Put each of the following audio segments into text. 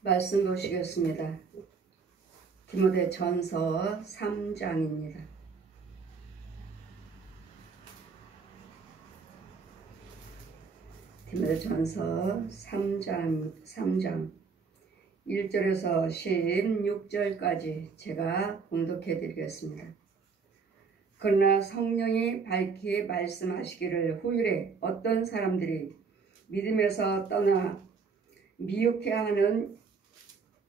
말씀 보시겠습니다. 디모데전서 3장입니다. 디모데전서 3장 1절에서 16절까지 제가 봉독해 드리겠습니다. 그러나 성령이 밝히 말씀하시기를 후일에 어떤 사람들이 믿음에서 떠나 미혹해하는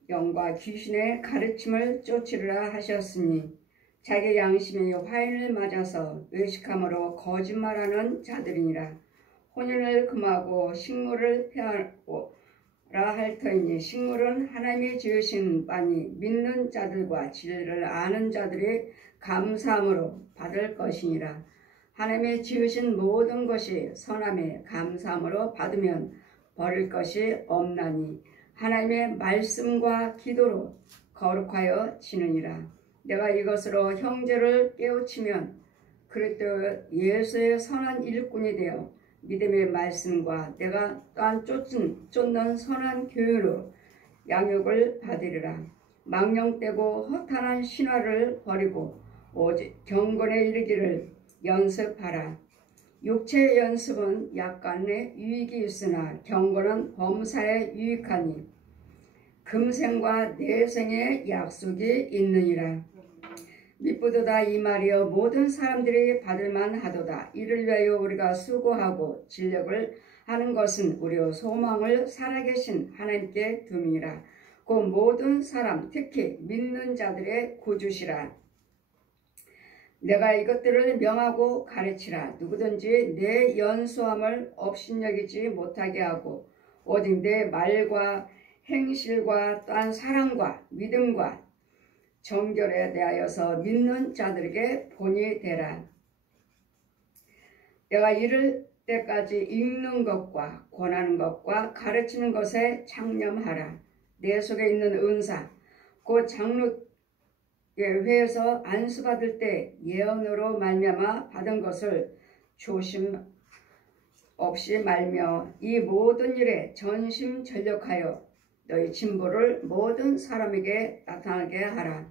영과 귀신의 가르침을 쫓으리라 하셨으니 자기 양심이 화인을 맞아서 외식함으로 거짓말하는 자들이니라. 혼인을 금하고 식물을 폐하라 할 터이니 식물은 하나님이 지으신 바니 믿는 자들과 진리를 아는 자들이 감사함으로 받을 것이니라. 하나님이 지으신 모든 것이 선함에 감사함으로 받으면 버릴 것이 없나니 하나님의 말씀과 기도로 거룩하여 지느니라. 내가 이것으로 형제를 깨우치면 그리스도 예수의 선한 일꾼이 되어 믿음의 말씀과 내가 또한 쫓는 선한 교훈으로 양육을 받으리라. 망령되고 허탄한 신화를 버리고 오직 경건에 이르기를 연습하라. 육체의 연습은 약간의 유익이 있으나 경건은 범사에 유익하니 금생과 내생의 약속이 있느니라. 미쁘도다 이 말이여 모든 사람들이 받을만 하도다. 이를 위하여 우리가 수고하고 진력을 하는 것은 우리의 소망을 살아계신 하나님께 둠이라. 곧 모든 사람 특히 믿는 자들의 구주시라. 내가 이것들을 명하고 가르치라. 누구든지 내 연수함을 업신여기지 못하게 하고 오직 내 말과 행실과 또한 사랑과 믿음과 정결에 대하여서 믿는 자들에게 본이 되라. 내가 이를 때까지 읽는 것과 권하는 것과 가르치는 것에 창념하라. 내 속에 있는 은사 곧 장로 회에서 안수받을 때 예언으로 말미암아 받은 것을 조심 없이 말며 이 모든 일에 전심전력하여 너희 진보를 모든 사람에게 나타나게 하라.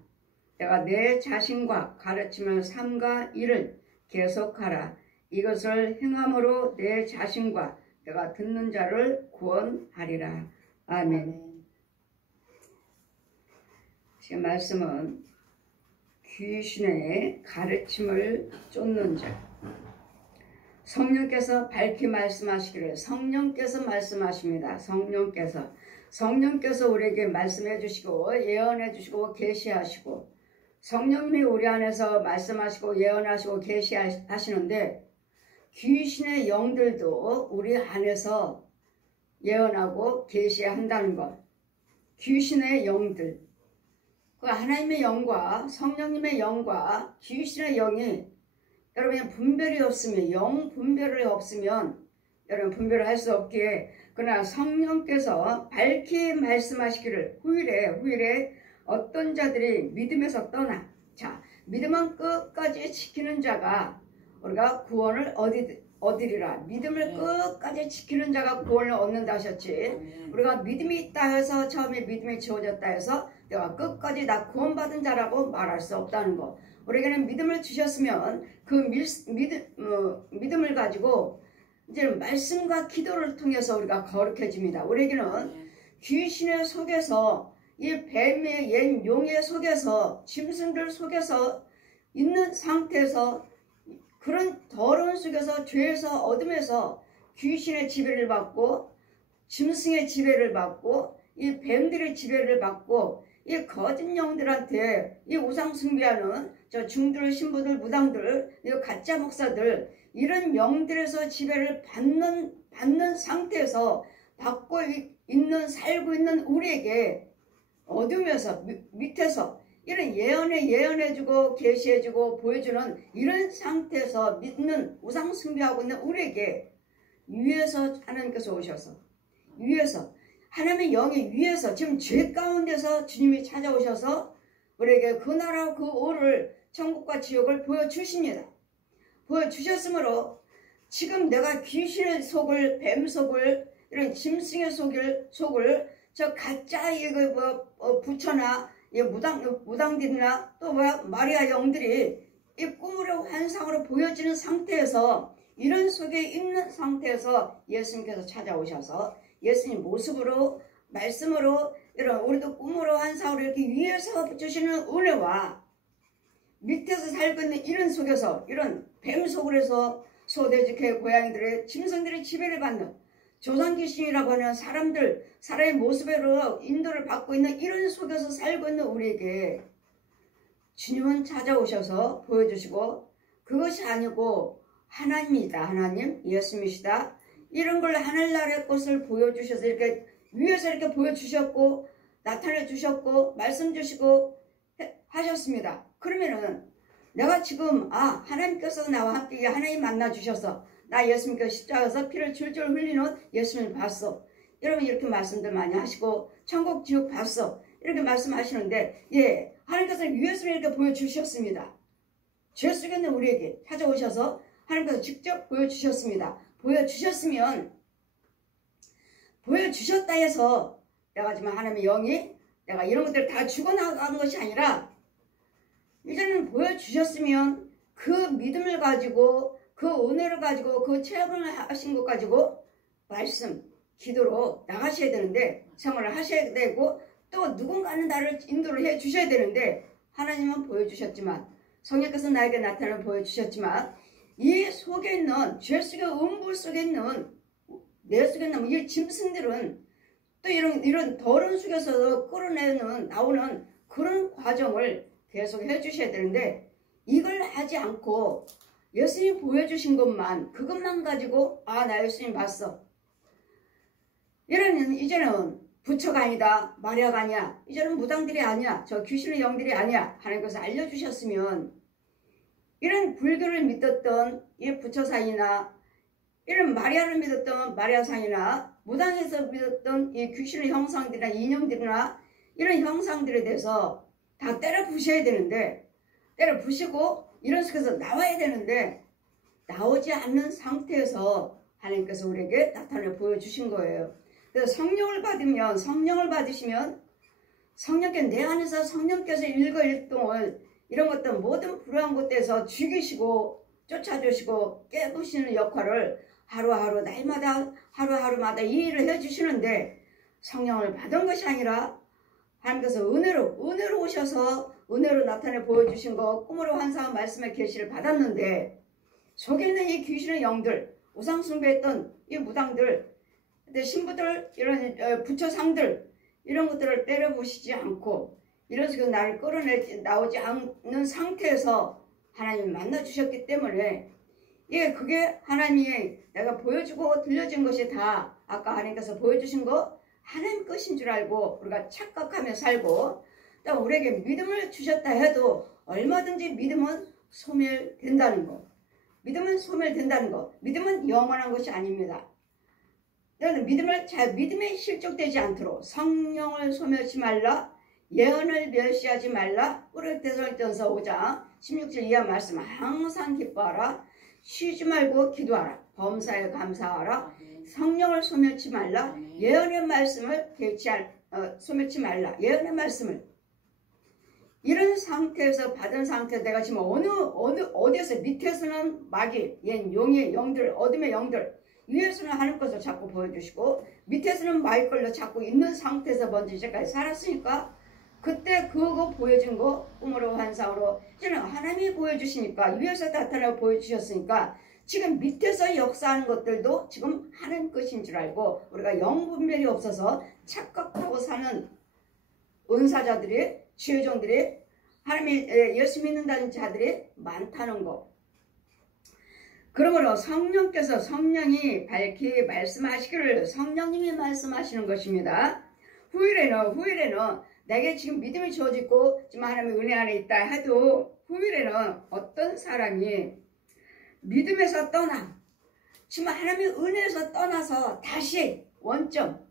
내가 내 자신과 가르침을 삼가 일을 계속하라. 이것을 행함으로 내 자신과 내가 듣는 자를 구원하리라. 아멘. 지금 말씀은 귀신의 가르침을 쫓는 자. 성령께서 밝히 말씀하시기를 성령께서 말씀하십니다. 성령께서 우리에게 말씀해 주시고 예언해 주시고 계시하시고 성령님이 우리 안에서 말씀하시고 예언하시고 계시하시는데 귀신의 영들도 우리 안에서 예언하고 계시한다는 것. 귀신의 영들. 그 하나님의 영과 성령님의 영과 귀신의 영이 여러분이 분별이 없으면 영 분별이 없으면 여러분 분별을 할 수 없기에 그러나 성령께서 밝히 말씀하시기를 후일에 어떤 자들이 믿음에서 떠나 자 믿음은 끝까지 지키는 자가 우리가 구원을 얻으리라. 믿음을 끝까지 지키는 자가 구원을 얻는다 하셨지. 우리가 믿음이 있다 해서 처음에 믿음이 지워졌다 해서 내가 끝까지 나 구원받은 자라고 말할 수 없다는 거. 우리에게는 믿음을 주셨으면 그 믿음을 가지고 이제 말씀과 기도를 통해서 우리가 거룩해집니다. 우리에게는 귀신의 속에서 이 뱀의 옛 용의 속에서 짐승들 속에서 있는 상태에서 그런 더러운 속에서 죄에서 어둠에서 귀신의 지배를 받고 짐승의 지배를 받고 이 뱀들의 지배를 받고 이 거짓 영들한테 이 우상 숭배하는 저 중들 신부들 무당들 이 가짜 목사들 이런 영들에서 지배를 받는 상태에서 받고 살고 있는 우리에게 어둠에서 밑에서 이런 예언해주고 계시해주고 보여주는 이런 상태에서 믿는 우상 숭배하고 있는 우리에게 위에서 하나님께서 오셔서 위에서 하나님의 영이 위에서 지금 죄 가운데서 주님이 찾아오셔서 우리에게 그 나라 그 오를 천국과 지옥을 보여주십니다. 보여주셨으므로 지금 내가 귀신의 속을 뱀 속을 이런 짐승의 속을 저 가짜 이거 부처나 이 무당들이나 또 마리아 영들이 이 꿈으로 환상으로 보여지는 상태에서 이런 속에 있는 상태에서 예수님께서 찾아오셔서 예수님 모습으로 말씀으로 이런 우리도 꿈으로 환상으로 이렇게 위에서 주시는 은혜와 밑에서 살고 있는 이런 속에서 이런 뱀 속으로서 소돼지 개 고양이들의 짐승들의 지배를 받는 조상 귀신이라고 하는 사람의 모습으로 인도를 받고 있는 이런 속에서 살고 있는 우리에게 주님은 찾아오셔서 보여주시고 그것이 아니고 하나님이다. 하나님 예수님이시다. 이런 걸 하늘나라의 것을 보여주셔서 이렇게 위에서 이렇게 보여주셨고 나타내 주셨고 말씀 주시고 하셨습니다. 그러면은 내가 지금 하나님께서 나와 함께 하나님 만나 주셔서 나 예수님께서 십자가에서 피를 줄줄 흘리는 예수님을 봤어. 여러분 이렇게 말씀들 많이 하시고 천국 지옥 봤어. 이렇게 말씀하시는데 하나님께서 위에서 이렇게 보여주셨습니다. 죄 속에 있는 우리에게 찾아오셔서 하나님께서 직접 보여주셨습니다. 보여주셨다 해서 내가 지금 하나님의 영이 내가 이런 것들을 다 죽어나가는 것이 아니라 이제는 보여주셨으면 그 믿음을 가지고 그 은혜를 가지고 그 체험을 하신 것 가지고 말씀, 기도로 나가셔야 되는데 생활을 하셔야 되고 또 누군가는 나를 인도를 해 주셔야 되는데 하나님은 보여주셨지만 성령께서 나에게 나타나 보여주셨지만 이 속에 있는 죄 속의 음부 속에 있는 내 속에 있는 이 짐승들은 또 이런 더러운 속에서 끌어내는 나오는 그런 과정을 계속 해주셔야 되는데 이걸 하지 않고 예수님이 보여주신 것만 그것만 가지고 나 예수님 봤어. 이제는 부처가 아니다. 마리아가 아니야. 이제는 무당들이 아니야. 저 귀신의 영들이 아니야. 하나님께서 알려주셨으면 이런 불교를 믿었던 이 부처상이나 이런 마리아를 믿었던 마리아상이나 무당에서 믿었던 이 귀신의 형상들이나 인형들이나 이런 형상들에 대해서 다 때려 부셔야 되는데 때려 부시고 이런 속에서 나와야 되는데 나오지 않는 상태에서 하나님께서 우리에게 나타내 보여주신 거예요. 그래서 성령을 받으시면 성령께 내 안에서 성령께서 일거일동을 이런 것들 모든 불우한 곳에서 죽이시고 쫓아주시고 깨부시는 역할을 하루하루 날마다 하루하루마다 이 일을 해주시는데 성령을 받은 것이 아니라 하나님께서 은혜로 오셔서 은혜로 나타내 보여주신 거 꿈으로 환상한 말씀의 계시를 받았는데 속에 있는 이 귀신의 영들 우상 숭배했던 이 무당들 신부들 이런 부처상들 이런 것들을 때려부시지 않고 이런 식으로 나를 나오지 않는 상태에서 하나님이 만나주셨기 때문에 그게 하나님이 내가 보여주고 들려준 것이 다 아까 하나님께서 보여주신 거 하나님 것인 줄 알고 우리가 착각하며 살고 또 우리에게 믿음을 주셨다 해도 얼마든지 믿음은 소멸된다는 거. 믿음은 영원한 것이 아닙니다. 너는 믿음에 실족되지 않도록 성령을 소멸치 말라. 예언을 멸시하지 말라. 우리 데살로니가전서 5장 16절 이하 말씀 항상 기뻐하라. 쉬지 말고 기도하라. 범사에 감사하라. 성령을 소멸치 말라. 예언의 말씀을 소멸치 말라. 예언의 말씀을 이런 상태에서 받은 상태 내가 지금 어디에서 밑에서는 마귀, 용의 영들, 어둠의 영들 위에서는 하나님 것을 자꾸 보여주시고 밑에서는 마귀 걸로 자꾸 있는 상태에서 먼저 이제까지 살았으니까 그때 그거 보여준 거 꿈으로 환상으로 이제는 하나님이 보여주시니까 위에서 나타나고 보여주셨으니까 지금 밑에서 역사하는 것들도 지금 하나님 것인 줄 알고 우리가 영분별이 없어서 착각하고 사는 은사자들이 지혜종들이 하나님이 예수 믿는다는 자들이 많다는 거. 그러므로 성령이 밝히 말씀하시기를 성령님이 말씀하시는 것입니다. 후일에는 내게 지금 믿음이 주어지고 지금 하나님의 은혜 안에 있다 해도 후일에는 어떤 사람이 믿음에서 지금 하나님의 은혜에서 떠나서 다시 원점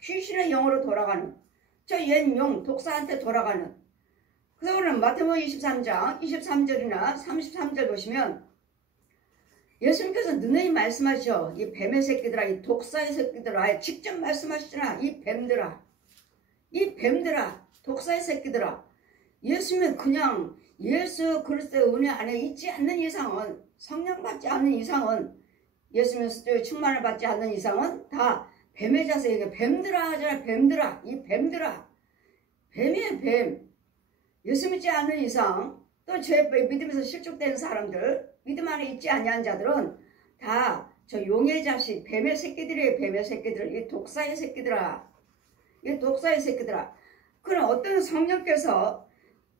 귀신의 영으로 돌아가는 저 옛 용 독사한테 돌아가는 그래서 오늘 마태복음 23장 23절이나 33절 보시면 예수님께서 너희 말씀하셔. 이 뱀의 새끼들아, 이 독사의 새끼들아, 직접 말씀하시잖아. 이 뱀들아, 이 뱀들아, 독사의 새끼들아. 예수님은 그냥 예수 그리스도의 은혜 안에 있지 않는 이상은, 성령 받지 않는 이상은, 예수님의 충만을 받지 않는 이상은 다 뱀의 자세에게 뱀들아 하잖아. 뱀들아, 이 뱀들아. 뱀이에요, 뱀. 예수 믿지 않는 이상, 또 죄 믿음에서 실족된 사람들, 믿음 안에 있지 아니한 자들은 다 저 용의 자식, 뱀의 새끼들이에요. 뱀의 새끼들, 이 독사의 새끼들아, 이 독사의 새끼들아. 그럼 어떤 성령께서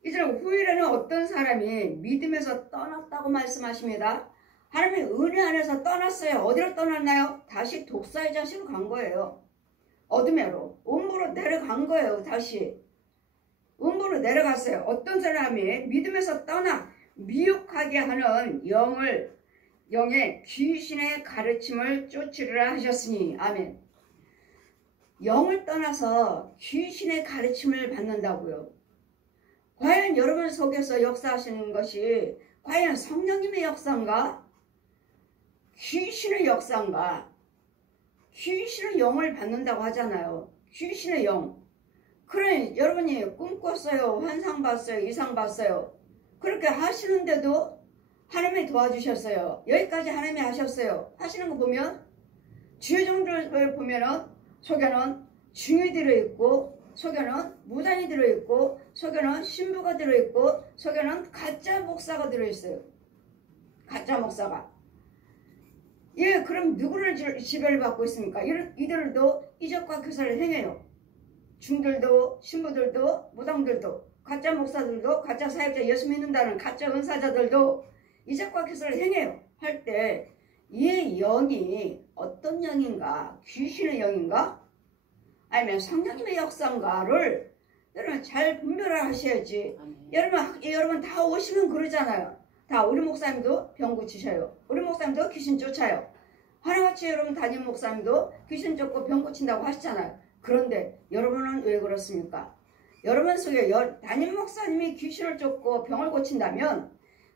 이제 후일에는 어떤 사람이 믿음에서 떠났다고 말씀하십니다. 하나님의 은혜 안에서 떠났어요. 어디로 떠났나요? 다시 독사의 자식으로 간 거예요. 어둠으로, 음부로 내려간 거예요. 다시 음부로 내려갔어요. 어떤 사람이 믿음에서 떠나 미혹하게 하는 영의 귀신의 가르침을 쫓으리라 하셨으니. 아멘. 영을 떠나서 귀신의 가르침을 받는다고요. 과연 여러분 속에서 역사하시는 것이 과연 성령님의 역사인가? 귀신의 역사인가? 귀신의 영을 받는다고 하잖아요. 귀신의 영. 그래, 여러분이 꿈 꿨어요, 환상 봤어요, 이상 봤어요. 그렇게 하시는데도 하나님이 도와주셨어요. 여기까지 하나님이 하셨어요. 하시는 거 보면 주의 종들을 보면은 속에는 중이 들어있고, 속에는 무당이 들어있고, 속에는 신부가 들어있고, 속에는 가짜 목사가 들어있어요. 가짜 목사가. 예, 그럼 누구를 지배를 받고 있습니까? 이들도 이적과 교사를 행해요. 중들도, 신부들도, 무당들도, 가짜 목사들도, 가짜 사역자, 예수 믿는다는 가짜 은사자들도 이적과 교사를 행해요. 할 때 이 영이 어떤 영인가? 귀신의 영인가? 아니면 성령님의 역사인가를 여러분 잘 분별을 하셔야지. 여러분 다 오시면 그러잖아요. 다 우리 목사님도 병 고치셔요. 우리 목사님도 귀신 쫓아요. 하나같이 여러분 담임 목사님도 귀신 쫓고 병 고친다고 하시잖아요. 그런데 여러분은 왜 그렇습니까? 여러분 속에 담임 목사님이 귀신을 쫓고 병을 고친다면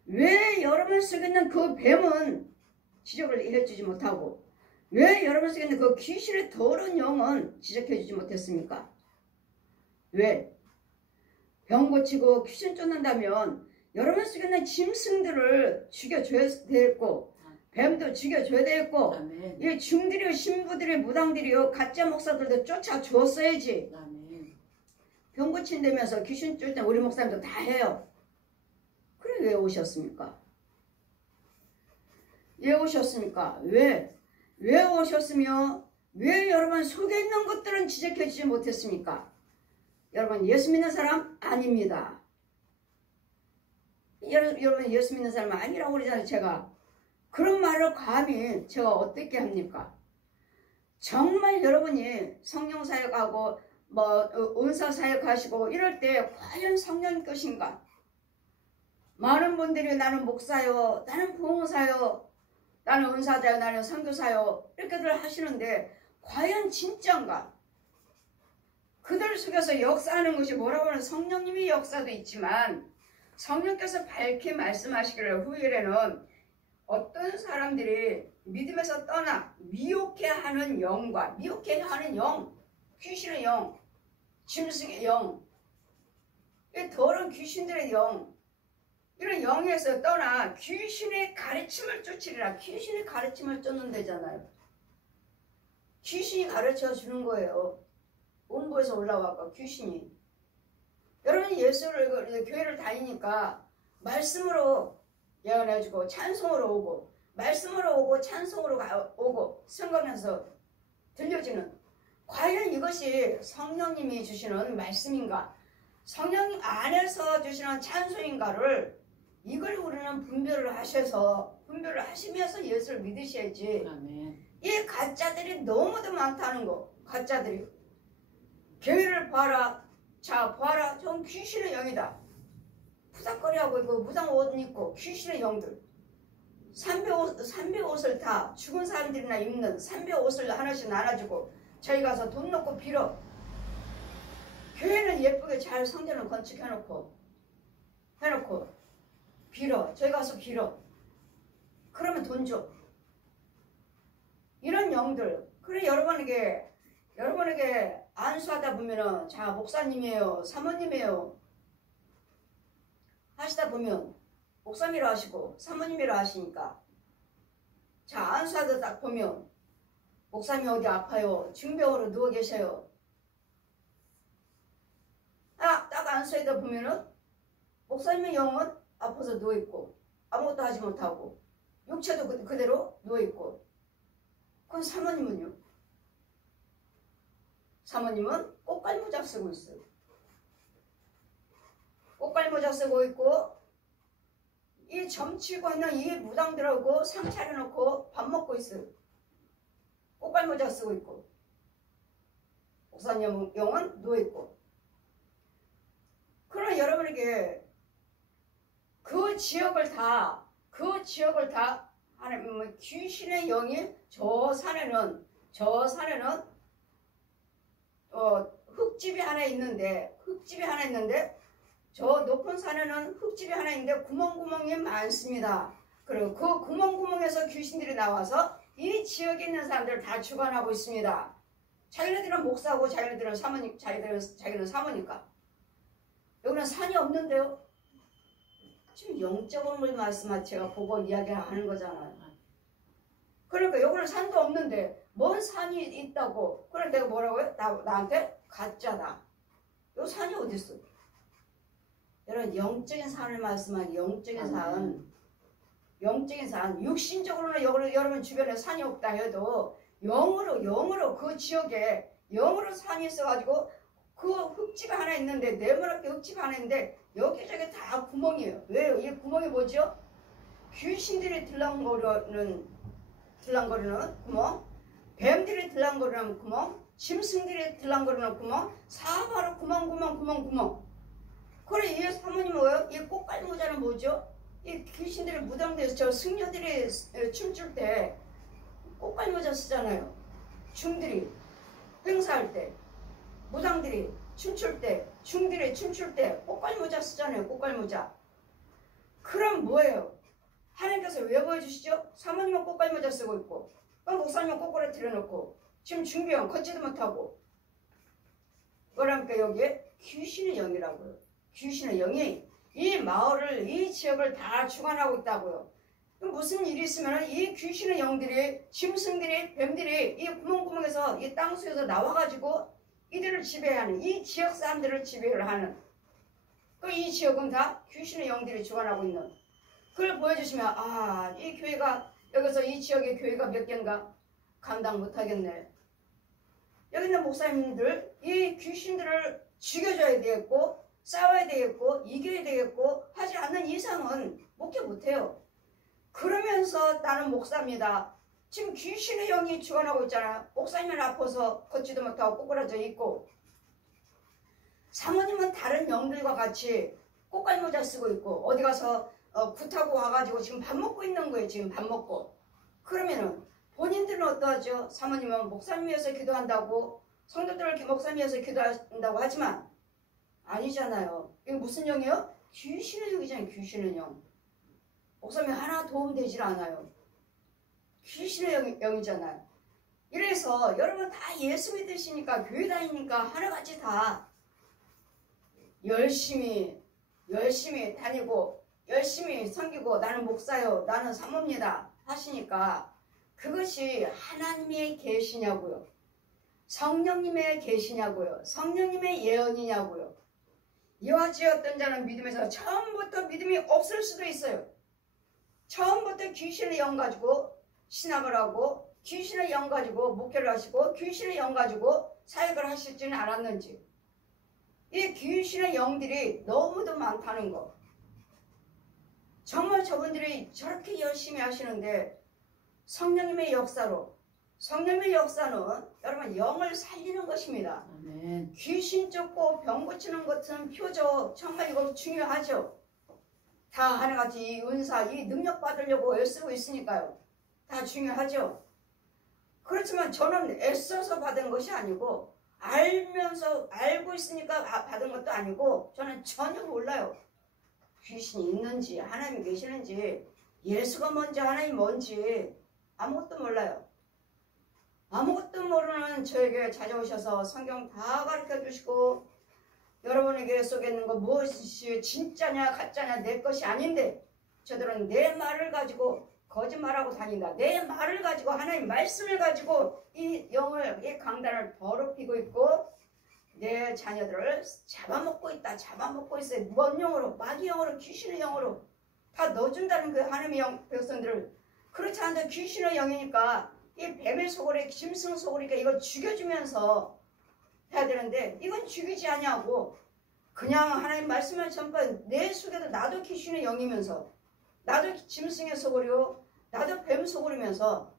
왜 여러분 속에 있는 그 뱀은 지적을 해주지 못하고, 왜 여러분 속에 있는 그 귀신의 더러운 영은 지적해주지 못했습니까? 왜? 병 고치고 귀신 쫓는다면 여러분 속에 있는 짐승들을 죽여줘야 되겠고, 뱀도 죽여줘야 되겠고, 이 중들이요, 신부들이요, 무당들이요, 가짜 목사들도 쫓아주었어야지. 병 고친다면서 귀신 쫓을 때 우리 목사님도 다 해요. 그래 왜 오셨습니까? 왜 오셨습니까? 왜 오셨으며 왜 여러분 속에 있는 것들은 지적해주지 못했습니까? 여러분 예수 믿는 사람 아닙니다. 여러분 예수 믿는 사람 아니라고 그러잖아요. 제가 그런 말을 감히 제가 어떻게 합니까? 정말 여러분이 성령 사역하고 은사 사역하시고 이럴 때 과연 성령 것인가? 많은 분들이 나는 목사요, 나는 부흥사요, 나는 은사자요, 나는 선교사요 이렇게들 하시는데 과연 진짜인가? 그들 속에서 역사하는 것이 뭐라고 하는 성령님의 역사도 있지만 성령께서 밝게 말씀하시기를 후일에는 어떤 사람들이 믿음에서 떠나 미혹해 하는 영과 미혹해 하는 영, 귀신의 영, 짐승의 영, 더러운 귀신들의 영, 이런 영에서 떠나 귀신의 가르침을 쫓으리라. 귀신의 가르침을 쫓는 데잖아요. 귀신이 가르쳐 주는 거예요. 음부에서 올라와서 귀신이. 여러분이 교회를 다니니까 말씀으로 예언해주고 찬송으로 오고, 말씀으로 오고 찬송으로 오고 성경에서 들려지는, 과연 이것이 성령님이 주시는 말씀인가, 성령 안에서 주시는 찬송인가를 이걸 우리는 분별을 하시면서 예수를 믿으셔야지. 아멘. 이 가짜들이 너무도 많다는 거. 가짜들이 교회를 봐라, 자 봐라, 전 귀신의 영이다. 푸닥거리하고 있고 무당 옷 입고 귀신의 영들, 삼배 옷을 다 죽은 사람들이나 입는 삼배 옷을 하나씩 나눠주고 저희 가서 돈 넣고 빌어. 교회는 예쁘게 잘 성전을 건축해놓고 빌어. 저희 가서 빌어. 그러면 돈 줘. 이런 영들. 그래 여러분에게 안수하다 보면은 자 목사님이에요 사모님이에요 하시다 보면 목사님이라 하시고 사모님이라 하시니까 자 안수하다 딱 보면 목사님이 어디 아파요 중병으로 누워 계셔요. 딱 안수하다 보면은 목사님의 영은 아파서 누워있고 아무것도 하지 못하고 육체도 그대로 누워있고. 그럼 사모님은요? 사모님은 꽃갈모자 쓰고 있어요. 꽃갈모자 쓰고 있고 이 점치고 있는 이 무당들하고 상 차려놓고 밥 먹고 있어요. 꽃갈모자 쓰고 있고 목사님 영은 누워있고. 그럼 여러분에게 그 지역을 다 하나님 귀신의 영이 저 산에는 흙집이 하나 있는데 저 높은 산에는 흙집이 하나 있는데 구멍구멍이 많습니다. 그리고 그 구멍구멍에서 귀신들이 나와서 이 지역에 있는 사람들을 다 주관하고 있습니다. 자기네들은 목사고 자기네들은 자기는 사모니까. 여기는 산이 없는데요. 지금 영적으로 말씀하 제가 보고 이야기하는 거잖아요. 그러니까 여기는 산도 없는데 뭔 산이 있다고. 그래 내가 뭐라고요? 나한테 가짜다. 요 산이 어디 있어? 여러분 영적인 산을 말씀하는 영적인 산 육신적으로는 여러분 주변에 산이 없다 해도 영으로 그 지역에 영으로 산이 있어가지고 그 흙집 하나 있는데 네모나게 흙집 하나 있는데 여기저기 다 구멍이에요. 왜요? 이 구멍이 뭐죠? 귀신들이 들랑거리는 구멍, 뱀들이 들랑거리는 구멍, 짐승들이 들랑거리는 구멍, 사바로 구멍. 그래 이 사모님 뭐예요? 이 꽃갈모자는 뭐죠? 이 귀신들이 무당돼서 저 승려들이 춤출 때 꽃갈모자 쓰잖아요. 중들이 행사할 때 무당들이 춤출 때 중들이 춤출 때 꽃갈모자 쓰잖아요. 꽃갈모자. 그럼 뭐예요? 하나님께서 왜 보여주시죠? 사모님은 꽃갈모자 쓰고 있고 목사님은 꽃걸이 들여놓고 지금 중병 걷지도 못하고 그러니까 여기에 귀신의 영이라고요. 귀신의 영이 이 마을을 이 지역을 다 주관하고 있다고요. 무슨 일이 있으면 이 귀신의 영들이 짐승들이 뱀들이 이 구멍구멍에서 이 땅속에서 나와가지고 이들을 지배하는 이 지역 사람들을 지배를 하는 이 지역은 다 귀신의 영들이 주관하고 있는 그걸 보여주시면 이 교회가 여기서 이 지역의 교회가 몇 개인가 감당 못하겠네. 여기 있는 목사님들 이 귀신들을 죽여줘야 되겠고 싸워야 되겠고 이겨야 되겠고 하지 않는 이상은 목회 못해요. 그러면서 나는 목사입니다. 지금 귀신의 영이 주관하고 있잖아요. 목사님은 아파서 걷지도 못하고 꼬꾸라져 있고 사모님은 다른 영들과 같이 꽃갈모자 쓰고 있고 어디 가서 굿하고 와가지고 지금 밥 먹고 있는 거예요. 지금 밥 먹고. 그러면은 본인들은 어떠하죠? 사모님은 목사님 위해서 기도한다고 성도들을 목사님 위해서 기도한다고 하지만 아니잖아요. 이게 무슨 영이에요? 귀신의 영이잖아요. 귀신의 영. 목사님 하나 도움되질 않아요. 귀신의 영이잖아요. 이래서 여러분 다 예수 믿으시니까 교회 다니니까 하나같이 다 열심히 다니고 열심히 섬기고 나는 목사요 나는 사모입니다 하시니까 그것이 하나님의 계시냐고요. 성령님의 계시냐고요. 성령님의 예언이냐고요. 이와 지었던 자는 믿음에서 처음부터 믿음이 없을 수도 있어요. 처음부터 귀신의 영 가지고 신학을 하고 귀신의 영 가지고 목회를 하시고 귀신의 영 가지고 사역을 하실지는 않았는지 이 귀신의 영들이 너무도 많다는 거. 정말 저분들이 저렇게 열심히 하시는데 성령님의 역사로 성령의 역사는 여러분 영을 살리는 것입니다. 아멘. 귀신 쫓고 병 고치는 것은 표적 정말 이거 중요하죠. 다 하나같이 이 은사 이 능력 받으려고 애쓰고 있으니까요. 다 중요하죠. 그렇지만 저는 애써서 받은 것이 아니고 알면서 알고 있으니까 받은 것도 아니고 저는 전혀 몰라요. 귀신이 있는지 하나님이 계시는지 예수가 뭔지 하나님이 뭔지 아무것도 몰라요. 아무것도 모르는 저에게 찾아오셔서 성경 다 가르쳐 주시고 여러분에게 속에 있는 거 무엇이 진짜냐 가짜냐 내 것이 아닌데 저들은 내 말을 가지고 거짓말하고 다닌다. 내 말을 가지고 하나님 말씀을 가지고 이 영을 이 강단을 더럽히고 있고 내 자녀들을 잡아먹고 있다. 잡아먹고 있어요. 뭔 영으로? 마귀 영으로 귀신의 영으로 다 넣어준다는 그 하나님의 영 백성들을. 그렇지 않은데 귀신의 영이니까 이 뱀의 소굴에 짐승 소굴이니까 이걸 죽여주면서 해야 되는데 이건 죽이지 않냐고 그냥 하나님 말씀을 전파 내 속에도 나도 귀신의 영이면서 나도 짐승의 소굴이요 나도 뱀 소굴이면서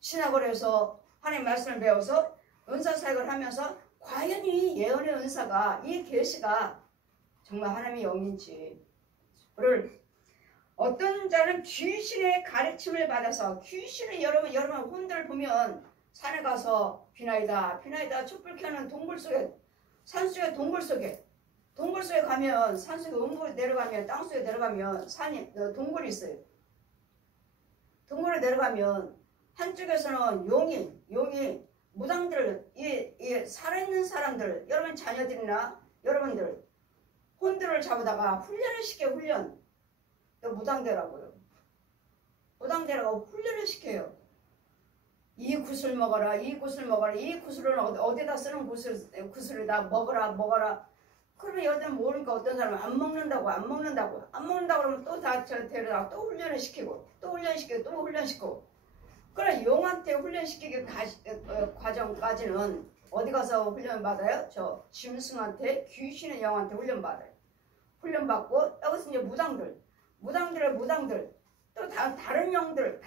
신학을 해서 하나님 말씀을 배워서 은사사역을 하면서 과연 이 예언의 은사가 이 계시가 정말 하나님의 영인지 를 어떤 자는 귀신의 가르침을 받아서 귀신의 여러분 혼들 보면 산에 가서 비나이다 촛불 켜는 동굴 속에 산속에 동굴 속에 가면 산속에 음부에 내려가면 땅속에 내려가면 산이 동굴이 있어요. 동굴에 내려가면 한쪽에서는 용이 무당들 이 살아있는 사람들 여러분 자녀들이나 여러분들 혼들을 잡아다가 훈련을 시켜 훈련 무당대라고요. 무당대라고 훈련을 시켜요. 이 구슬 먹어라 이 구슬을 어디다 쓰는 구슬을 다 먹어라. 그러면 여자는 모르니까 어떤 사람은 안 먹는다고 그러면 또 다 데려다가 또 훈련을 시키고 또 훈련시키고 그래 용한테 훈련시키기 과정까지는 어디 가서 훈련을 받아요? 저 짐승한테 귀신의 영한테 훈련받아요. 훈련받고 여기서 이제 무당들 또 다른 영들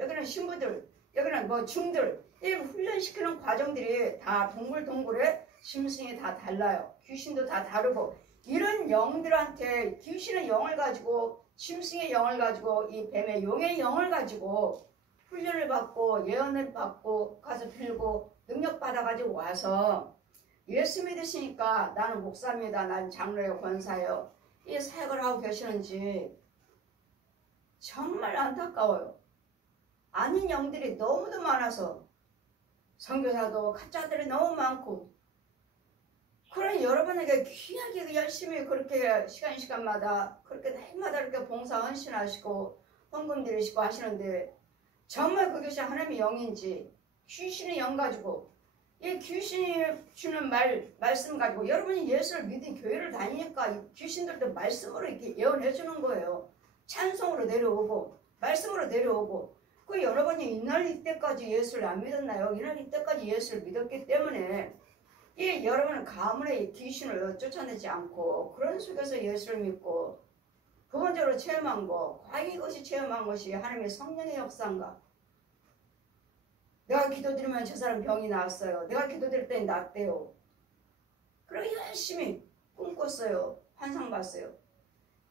여기는 신부들 여기는 뭐 중들 이 훈련시키는 과정들이 다 동굴에 짐승이 다 달라요. 귀신도 다 다르고 이런 영들한테 귀신의 영을 가지고 짐승의 영을 가지고 이 뱀의 용의 영을 가지고 훈련을 받고 예언을 받고 가서 빌고 능력 받아가지고 와서 예수 믿으시니까 나는 목사입니다. 난 장로예요. 권사예요. 이 사역을 하고 계시는지 정말 안타까워요. 아닌 영들이 너무도 많아서 선교사도 가짜들이 너무 많고 그런 여러분에게 귀하게 열심히 그렇게 시간마다 그렇게 날마다 이렇게 봉사 헌신하시고 헌금 드리시고 하시는데 정말 그것이 하나님의 영인지 귀신의 영 가지고 이 귀신이 주는 말씀 가지고 여러분이 예수를 믿은 교회를 다니니까 이 귀신들도 말씀으로 이렇게 예언해 주는 거예요. 찬송으로 내려오고 말씀으로 내려오고 그 여러분이 이날 이때까지 예수를 안 믿었나요? 이날 이때까지 예수를 믿었기 때문에 이 여러분은 가문의 귀신을 쫓아내지 않고 그런 속에서 예수를 믿고 근본적으로 체험한 거 과연 이것이 체험한 것이 하나님의 성령의 역사인가? 내가 기도드리면 저 사람 병이 나았어요. 내가 기도드릴 때 낫대요. 그렇게 열심히 꿈꿨어요. 환상 봤어요.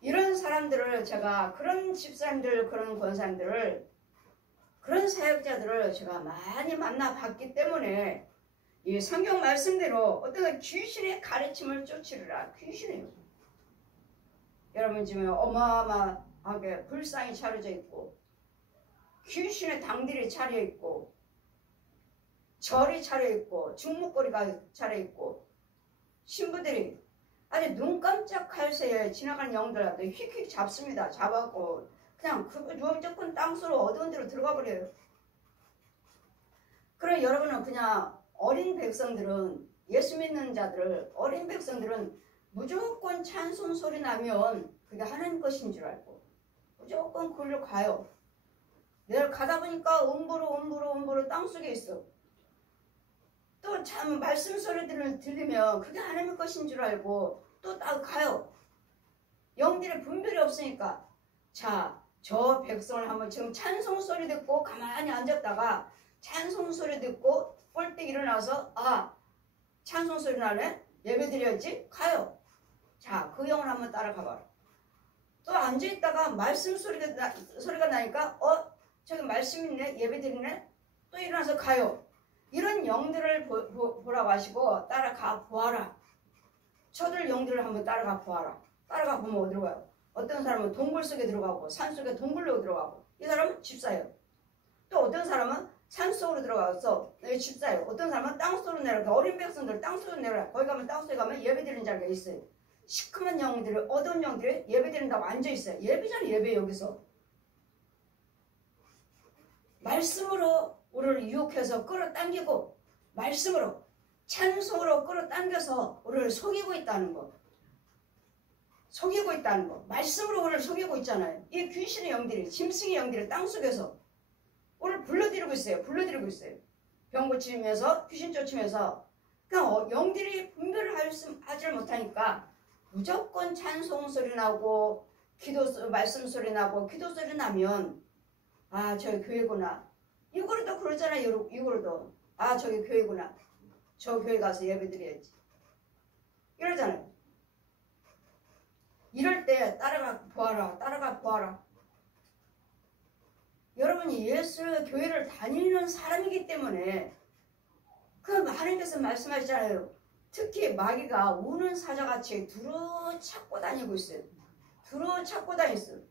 이런 사람들을 제가 그런 집사님들 그런 권사님들을 그런 사역자들을 제가 많이 만나봤기 때문에 이 성경 말씀대로 어떤 귀신의 가르침을 쫓으리라. 귀신이에요. 여러분 지금 어마어마하게 불상이 차려져 있고 귀신의 당들이 차려있고 절이 차려있고 중목거리가 차려있고 신부들이 아주 눈 깜짝할 새에 지나가는 영들한테 휙휙 잡습니다. 잡았고 그냥 무조건 땅속으로 어두운 데로 들어가 버려요. 그럼 여러분은 그냥 어린 백성들은 예수 믿는 자들 어린 백성들은 무조건 찬송 소리 나면 그게 하나님 것인 줄 알고 무조건 그걸로 가요. 내가 가다 보니까 음부로 땅속에 있어. 또 참 말씀 소리들을 들리면 그게 하나님 것인 줄 알고 또 가요. 영들의 분별이 없으니까. 자, 저 백성을 한번 지금 찬송 소리 듣고 가만히 앉았다가 찬송 소리 듣고 꼴딱 일어나서 찬송 소리 나네? 예배 드려야지? 가요. 자, 그 영을 한번 따라가 봐라. 또 앉아있다가 말씀 소리가 나니까 저기 말씀 있네? 예배 드리네? 또 일어나서 가요. 이런 영들을 보라고 하시고 따라가 보아라. 저들 영들을 한번 따라가 보아라. 따라가 보면 어디로 가요? 어떤 사람은 동굴 속에 들어가고 산속에 동굴로 들어가고 이 사람은 집사예요. 또 어떤 사람은 산속으로 들어가서 집사예요. 어떤 사람은 땅속으로 내려가. 어린 백성들 땅속으로 내려가. 거기 가면 땅속에 가면 예배드리는 자리가 있어요. 시커먼 영들이 어두운 영들이 예배드린다고 앉아있어요. 예배잖아요. 예배 여기서. 말씀으로 우리를 유혹해서 끌어당기고 말씀으로 찬송으로 끌어당겨서 우리를 속이고 있다는 거. 속이고 있다는 거. 말씀으로 우리를 속이고 있잖아요. 이 귀신의 영들이 짐승의 영들이 땅속에서 우리를 불러들이고 있어요. 불러들이고 있어요. 병 고치면서 귀신 쫓으면서 그러니까 영들이 분별을 하지 못하니까 무조건 찬송 소리 나고 말씀 소리 나고 기도 소리 나면 아 저기 교회구나. 이거로도 그러잖아요. 이거로도 아 저기 교회구나. 저 교회 가서 예배 드려야지. 이러잖아요. 이럴 때 따라가 보아라. 따라가 보아라. 여러분이 예수 교회를 다니는 사람이기 때문에 그 하나님께서 말씀하시잖아요. 특히 마귀가 우는 사자같이 두루 찾고 다니고 있어요. 두루 찾고 다녔어요.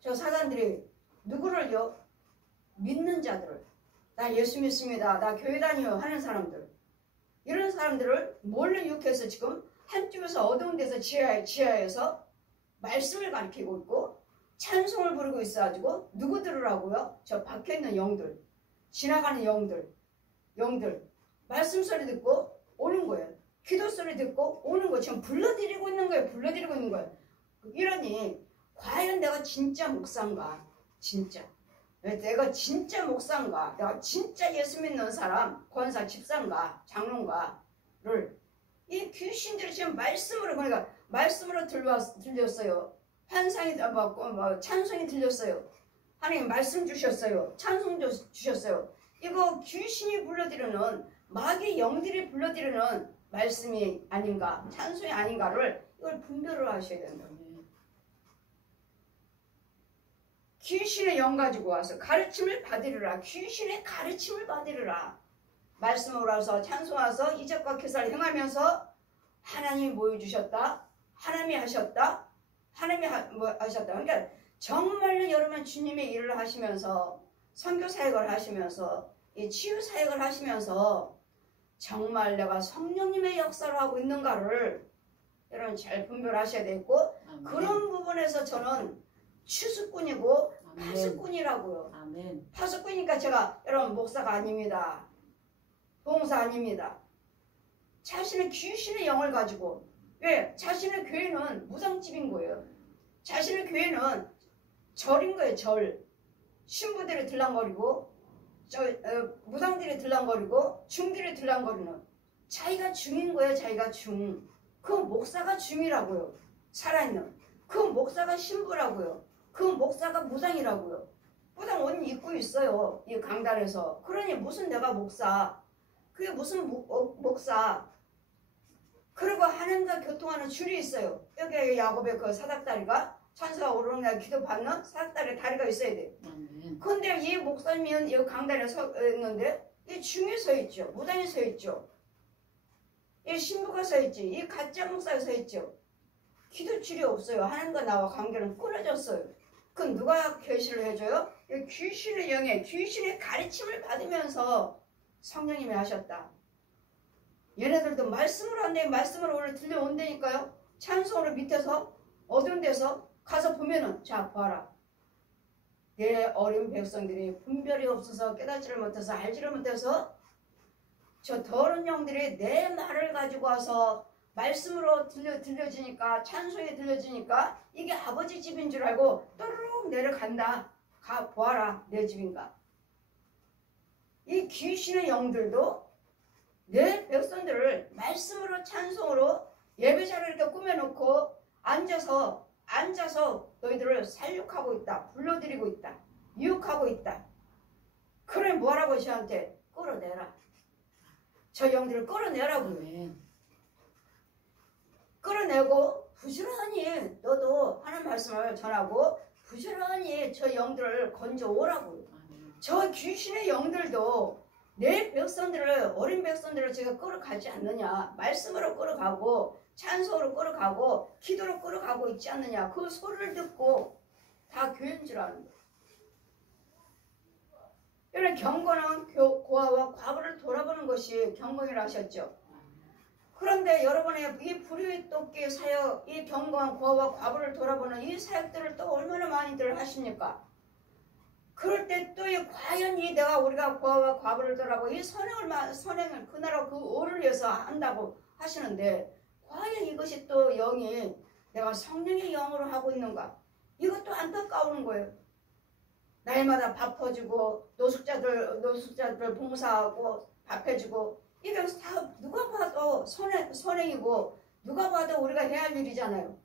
저 사단들이 누구를요? 믿는 자들을. 나 예수 믿습니다. 나 교회 다녀요 하는 사람들. 이런 사람들을 몰래 유혹해서 지금 한쪽에서 어두운 데서 지하에서 말씀을 가르치고 있고 찬송을 부르고 있어가지고 누구 들으라고요? 저 박혀있는 영들. 지나가는 영들. 말씀 소리 듣고 오는 거예요. 기도 소리 듣고 오는 거예요. 지금 불러들이고 있는 거예요. 불러들이고 있는 거예요. 이러니 과연 내가 진짜 목사인가? 진짜. 내가 진짜 목사인가? 내가 진짜 예수 믿는 사람, 권사, 집사인가? 장로인가를 이 귀신들이 지금 말씀으로 그러니까 말씀으로 들렸어요. 환상이 찬송이 들렸어요. 하나님 말씀 주셨어요. 찬송 주셨어요. 이거 귀신이 불러들이는 마귀 영들이 불러들이는 말씀이 아닌가 찬송이 아닌가를 이걸 분별을 하셔야 된다. 귀신의 영 가지고 와서 가르침을 받으리라. 귀신의 가르침을 받으리라. 말씀으로 와서 찬송 와서 이적과 기사를 행하면서 하나님이 보여주셨다. 하나님이 하셨다. 하나님이 하셨다. 그러니까 정말로 여러분 주님의 일을 하시면서 선교 사역을 하시면서 이 치유 사역을 하시면서 정말 내가 성령님의 역사를 하고 있는가를 여러분 잘 분별하셔야 되고 그런 부분에서 저는 추수꾼이고 파수꾼이라고요. 아멘. 파수꾼이니까 제가 여러분 목사가 아닙니다. 봉사 아닙니다. 자신의 귀신의 영을 가지고 왜? 자신의 교회는 무당집인 거예요. 자신의 교회는 절인 거예요. 절. 신부들이 들랑거리고 무당들이 들랑거리고 중들이 들랑거리는 자기가 중인 거예요. 자기가 중. 그 목사가 중이라고요. 살아있는. 그 목사가 신부라고요. 그 목사가 무당이라고요. 무당 옷 입고 있어요. 이 강단에서. 그러니 무슨 내가 목사. 그게 무슨 목사. 그리고 하나님과 교통하는 줄이 있어요. 여기 야곱의 그 사닥다리가 천사가 오르는 날 기도 받는 사닥다리 다리가 있어야 돼. 그런데 이 목사님은 이 강단에 서 있는데 이 중에 서 있죠. 무당이 서 있죠. 이 신부가 서 있지. 이 가짜 목사가 서 있죠. 기도 줄이 없어요. 하나님과 나와 관계는 끊어졌어요. 그럼 누가 계시를 해줘요? 이 귀신의 영에 귀신의 가르침을 받으면서 성령님이 하셨다. 얘네들도 말씀으로 한대 말씀으로 오늘 들려온다니까요. 찬송으로 밑에서 어두운 데서 가서 보면은 자 봐라. 내 어린 백성들이 분별이 없어서 깨닫지를 못해서 알지를 못해서 저 더러운 영들이 내 말을 가지고 와서 말씀으로 들려지니까 찬송이 들려지니까 이게 아버지 집인 줄 알고 또르륵 내려간다. 가 보아라 내 집인가. 이 귀신의 영들도 내 백성들을 말씀으로 찬송으로 예배자를 이렇게 꾸며놓고 앉아서 너희들을 살육하고 있다. 불러들이고 있다. 유혹하고 있다. 그래 뭐라고 저한테 끌어내라. 저 영들을 끌어내라고요. 끌어내고 부지런히 너도 하나님 말씀을 전하고 부지런히 저 영들을 건져오라고요. 저 귀신의 영들도 내 백성들을 어린 백성들을 제가 끌어가지 않느냐. 말씀으로 끌어가고 찬송으로 끌어가고 기도로 끌어가고 있지 않느냐. 그 소리를 듣고 다 교회인 줄 아는 거예요. 여러분 경건은 고아와 과부를 돌아보는 것이 경건이라 하셨죠. 그런데 여러분의 이 불의돕기 사역, 이 경건 고아와 과부를 돌아보는 이 사역들을 또 얼마나 많이들 하십니까? 그럴 때 또 과연 우리가 고아와 과부를 돌아보고 이 선행을 그 나라 그 의를 위해서 한다고 하시는데 과연 이것이 또 영이 내가 성령의 영으로 하고 있는가? 이것도 안타까운 거예요. 날마다 밥 퍼주고 노숙자들 봉사하고 밥 해주고 이게 다 누가 봐도 선행이고 누가 봐도 우리가 해야 할 일이잖아요.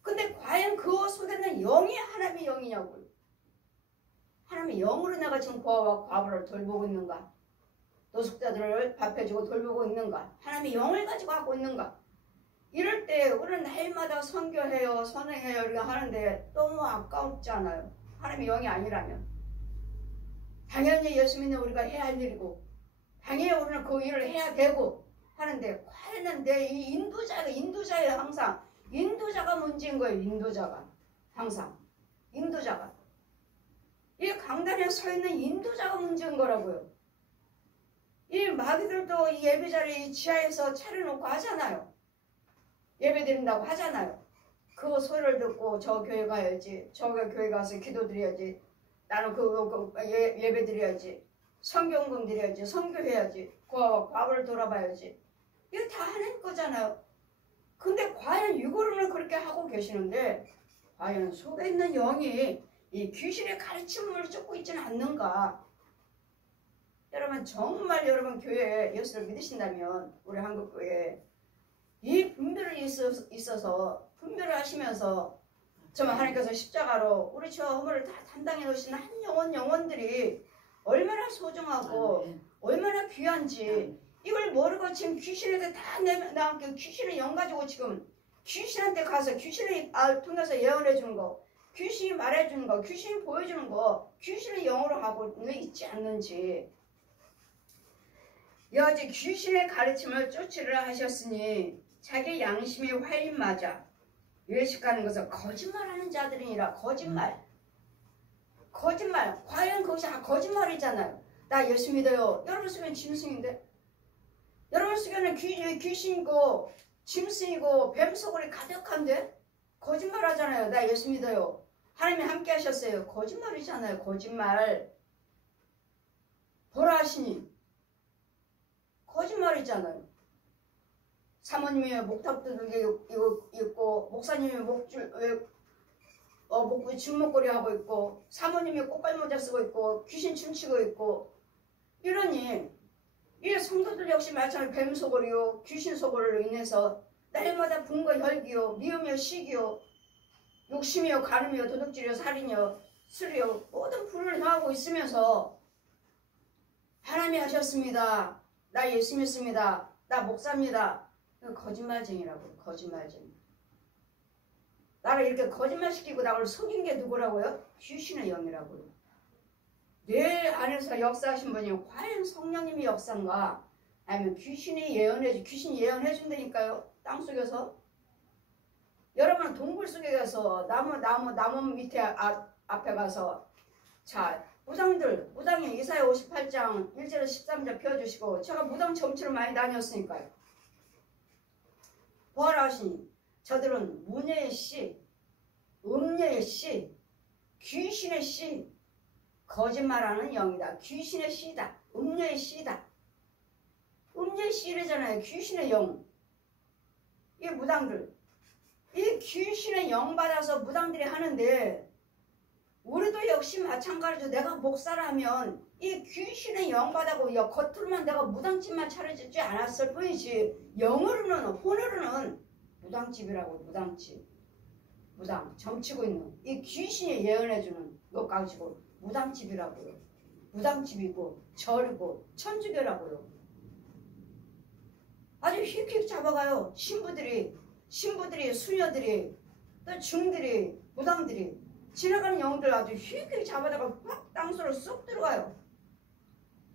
근데 과연 그 속에는 영이 하나님의 영이냐고요. 하나님의 영으로 내가 지금 고아와 과부를 돌보고 있는가? 노숙자들을 밥 해주고 돌보고 있는가? 하나님의 영을 가지고 하고 있는가? 이럴 때 우리는 날마다 선교해요, 선행해요 이렇게 하는데 너무 아까웠잖아요. 하나님의 영이 아니라면. 당연히 예수 믿는 우리가 해야 할 일이고 당연히 우리는 그 일을 해야 되고 하는데 과연 이 인도자예요. 항상 인도자가 문제인 거예요. 인도자가 항상 인도자가 이 강단에 서 있는 인도자가 문제인 거라고요. 이 마귀들도 이 예배 자리 지하에서 차려놓고 하잖아요. 예배 드린다고 하잖아요. 그 소리를 듣고 저 교회 가야지, 저 교회 가서 기도드려야지, 나는 예배 드려야지, 성경금 드려야지, 선교해야지, 과부를 돌아봐야지. 이거 다 하는 거잖아요. 근데 과연 이거로는 그렇게 하고 계시는데 과연 속에 있는 영이 이 귀신의 가르침을 쫓고 있지는 않는가? 여러분 정말 여러분 교회에 예수를 믿으신다면 우리 한국교회에 이 분별이 있어서 분별을 하시면서 정말 하나님께서 십자가로 우리 죄와 허물을 다 담당해 놓으신 한 영혼들이 얼마나 소중하고 얼마나 귀한지 이걸 모르고 지금 귀신한테 귀신의 영 가지고 지금 귀신한테 가서 귀신을 통해서 예언해 주는 거, 귀신이 말해 주는 거, 귀신이 보여주는 거, 귀신의 영으로 하고 있지 않는지. 여지 귀신의 가르침을 쫓으려 하셨으니 자기 양심이 활린 맞아 외식하는 것은 거짓말하는 자들이니라. 거짓말. 과연 그것이 거짓말이잖아요. 나 예수 믿어요. 여러분 속에는 짐승인데, 여러분 속에는 귀신이고 짐승이고 뱀소굴이 가득한데 거짓말하잖아요. 나 예수 믿어요. 하나님이 함께 하셨어요. 거짓말이잖아요. 거짓말. 보라 하시니 거짓말이잖아요. 사모님이 목탑 두들겨 있고 목사님이 목걸이 하고 있고 사모님이 꽃갈모자 쓰고 있고 귀신 춤추고 있고 이러니 이 성도들 역시 마찬가지로 뱀 속을이요 귀신 속을로 인해서 날마다 분과 혈기요 미움이요 시기요 욕심이요 간음이요 도둑질이요 살인이요 술이요 모든 불을 향하고 있으면서 하나님이 하셨습니다. 나 예수 믿습니다. 나 목사입니다. 거짓말쟁이라고요. 거짓말쟁이. 나를 이렇게 거짓말시키고 나를 속인 게 누구라고요? 귀신의 영이라고요. 뇌 안에서 역사하신 분이 과연 성령님의 역사인가? 아니면 귀신이 예언해 준다니까요. 땅속에서. 여러분 동굴 속에 가서 나무 밑에 앞에 가서 자 무당이 이사야 58장 1절에서 13절 펴주시고 제가 무당 점치를 많이 다녔으니까요. 부활 하시니 저들은 문예의 씨, 음녀의 씨, 귀신의 씨, 거짓말하는 영이다. 귀신의 씨다. 음녀의 씨다. 음녀의 씨래잖아요. 귀신의 영. 이 무당들. 이 귀신의 영 받아서 무당들이 하는데 우리도 역시 마찬가지로 내가 목사라면 이 귀신의 영 받아고 겉으로만 내가 무당집만 차려주지 않았을 뿐이지 영으로는 혼으로는 무당집이라고. 무당집. 무당 점치고 있는 이 귀신이 예언해주는 것 가지고 무당집이라고요. 무당집이고 절이고 천주교라고요. 아주 휙휙 잡아가요. 신부들이 수녀들이 또 중들이 무당들이 지나가는 영들 아주 휙휙 잡아다가 확 땅속으로 쏙 들어가요.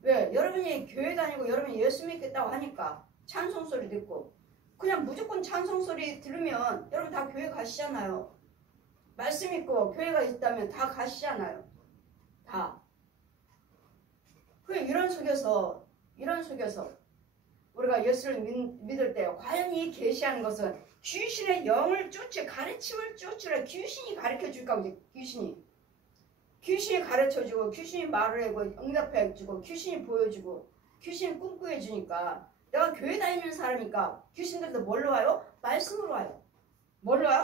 왜? 여러분이 교회 다니고 여러분이 예수 믿겠다고 하니까 찬송소리 듣고 그냥 무조건 찬송소리 들으면 여러분 다 교회 가시잖아요. 말씀 있고 교회가 있다면 다 가시잖아요. 다. 그 이런 속에서 우리가 예수를 믿을 때 과연 이 계시하는 것은 귀신의 영을 가르침을 쫓으라. 귀신이 가르쳐 줄까 보지. 귀신이 가르쳐주고 귀신이 말을 하고 응답해주고 귀신이 보여주고 귀신이 꿈꾸어주니까 내가 교회 다니는 사람이니까 귀신들도 뭘로 와요? 말씀으로 와요. 뭘로 와요?